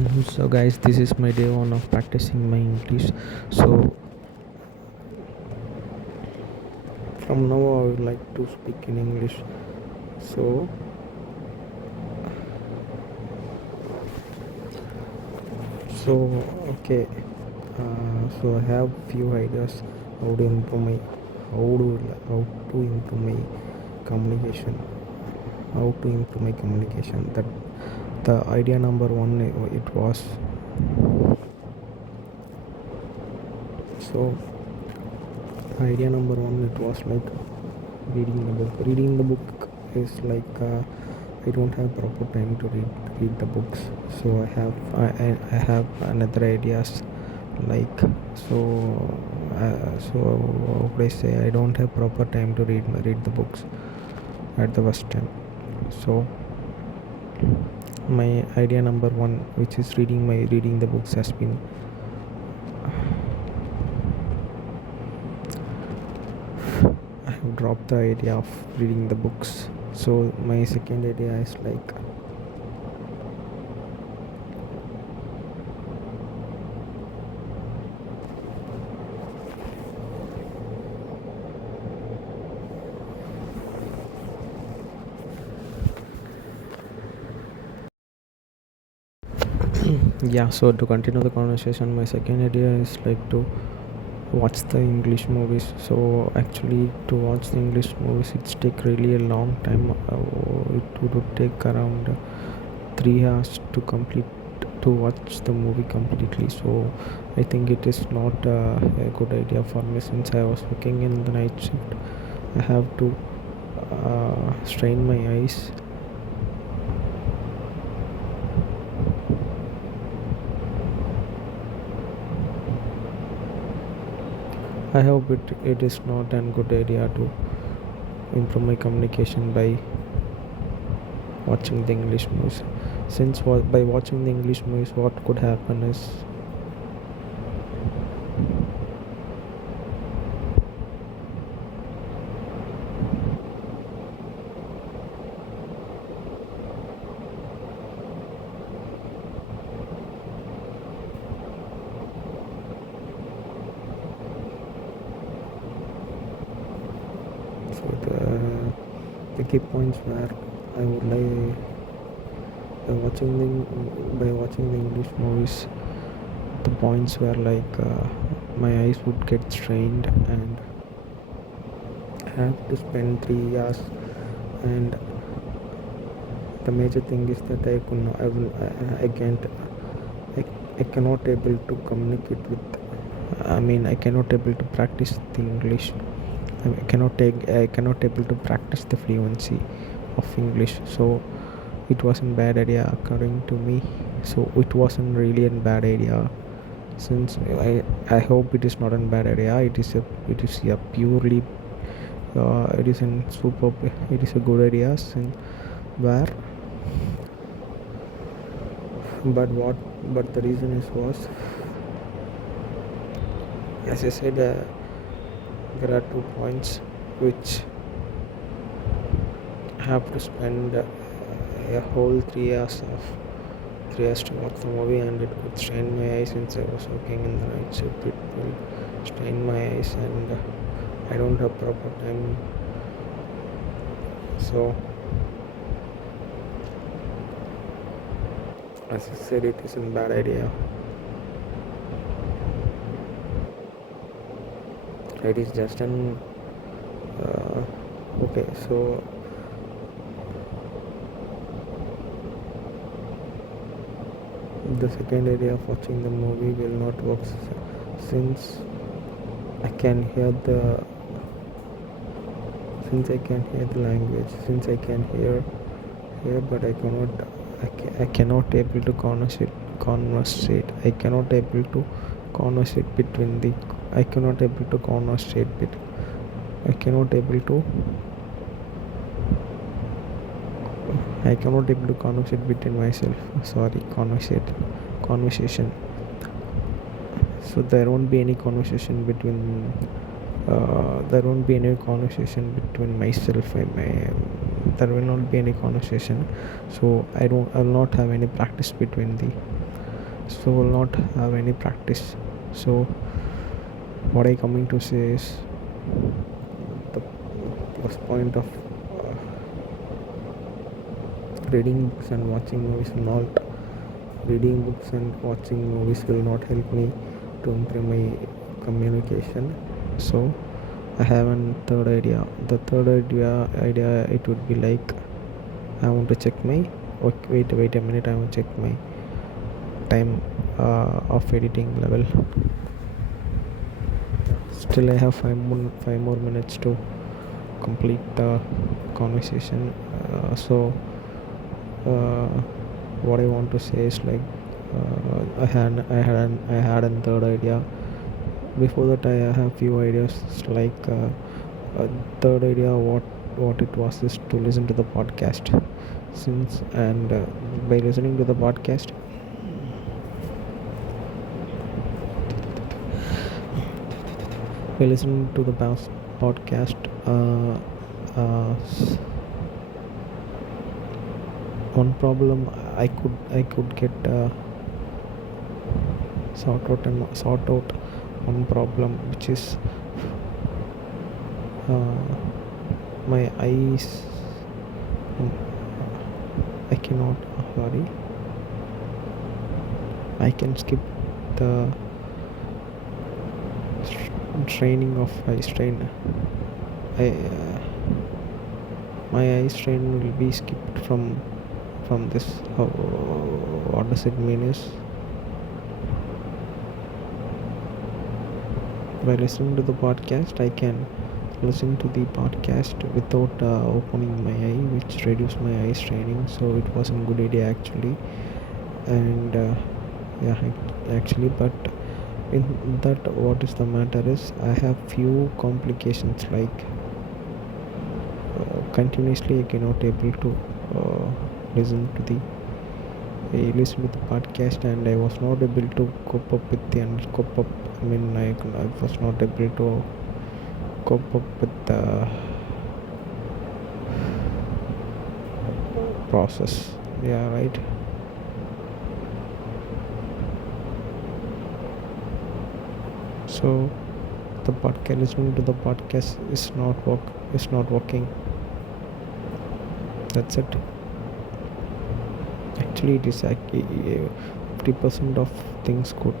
So guys, this is my day one of practicing my English. So from now I would like to speak in English. So so okay. So I have few ideas how to improve my how to improve my communication. How to improve my communication. That the idea number one it was so idea number one it was like reading the book. Reading the book is like I don't have proper time to read the books. So I have another ideas like so what would I say, I don't have proper time to read the books at the first time. So my idea number one, which is reading the books, has been I have dropped the idea of reading the books. So my second idea is like yeah. So to continue the conversation, my second idea is like to watch the English movies. So actually to watch the English movies it's take really a long time. It would take around 3 hours to complete to watch the movie completely. So I think it is not a good idea for me, since I was working in the night shift. I have to strain my eyes. I hope it is not a good idea to improve my communication by watching the English movies. Since by watching the English movies, what could happen is so the key points where I would like by watching the English movies, the points were like my eyes would get strained and I have to spend 3 hours. And the major thing is that I could not, I can't, I cannot able to communicate with. I cannot able to practice the English. I cannot able to practice the fluency of English. So it was a bad idea according to me. So it wasn't really a bad idea, since I hope it is not a bad idea. It is a purely it is a super, it is a good idea, since where but the reason is was, as I said, there are 2 points which have to spend a whole 3 hours to watch the movie, and it would strain my eyes. Since I was working in the night shift, it will strain my eyes, and I don't have proper time. So as I said, it is a bad idea. It is just an okay. So the second idea of watching the movie will not work, since I can hear the since I can hear the language, since I can hear, but I cannot able to conversate. I cannot able to conversate bit. I cannot able to I cannot able to conversate between myself. Sorry, conversation. So there won't be any conversation between there won't be any conversation between myself and there will not be any conversation. So I'll not have any practice between the so will not have any practice. So what I coming to say is the plus point of reading books and watching movies will not reading books and watching movies will not help me to improve my communication. So I have a third idea. The third idea it would be like I want to check my wait a minute, I want to check my time of editing level. Still I have five more minutes to complete the conversation. Uh, what I want to say is like I had a third idea. Before that I have few ideas like third idea what it was is to listen to the podcast since and by listening to the podcast podcast uh, one problem I could get sort out one problem, which is my eyes. um, I cannot sorry I can skip the training of eye strain. I my eye strain will be skipped from this. What does it mean is by listening to the podcast I can listen to the podcast without opening my eye, which reduced my eye straining. So it was a good idea actually. And yeah, actually, but in that what is the matter is I have few complications like continuously I cannot able to listen to the listen to the podcast, and I was not able to cope up with the and cope up. I mean, I was not able to cope up with the process. Yeah, right. So the podcast listening to the podcast is not working. That's it. Actually, it is actually 50% of things could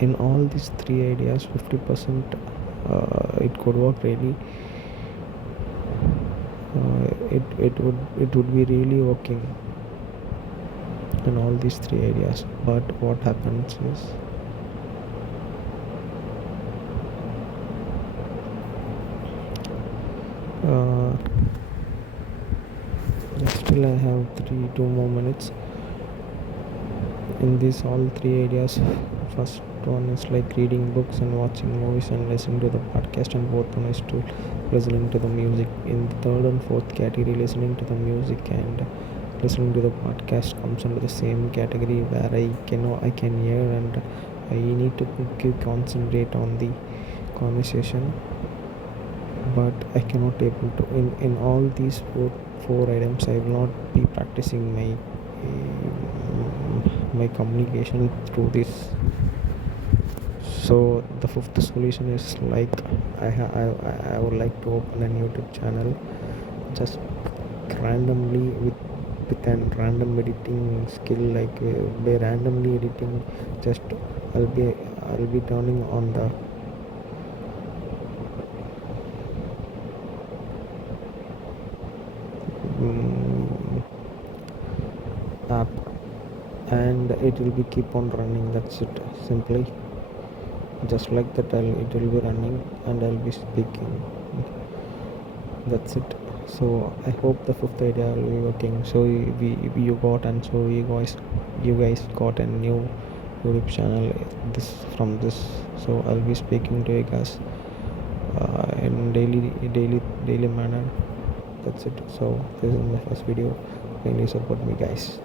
in all these three ideas 50% it could work really. It would be really working in all these three areas, but what happens is uh, still I have 2 more minutes in these all three areas. First one is like reading books and watching movies and listening to the podcast, and fourth one is to listening to the music. In the third and fourth category, listening to the music and listening to the podcast comes under the same category, where I can hear and I need to concentrate on the conversation, but I cannot able to in all these four items I will not be practicing my communication through this. So the fifth solution is like I would like to open a YouTube channel just randomly with an random editing skill, like by randomly editing, just I'll be turning on the app, and it will be keep on running. That's it, simply just like that. It will be running and I'll be speaking. That's it. So I hope the fifth idea will be working. So you got, and so you guys got a new YouTube channel this from this. So I'll be speaking to you guys in daily manner. That's it. So this is my first video. Kindly support me, guys.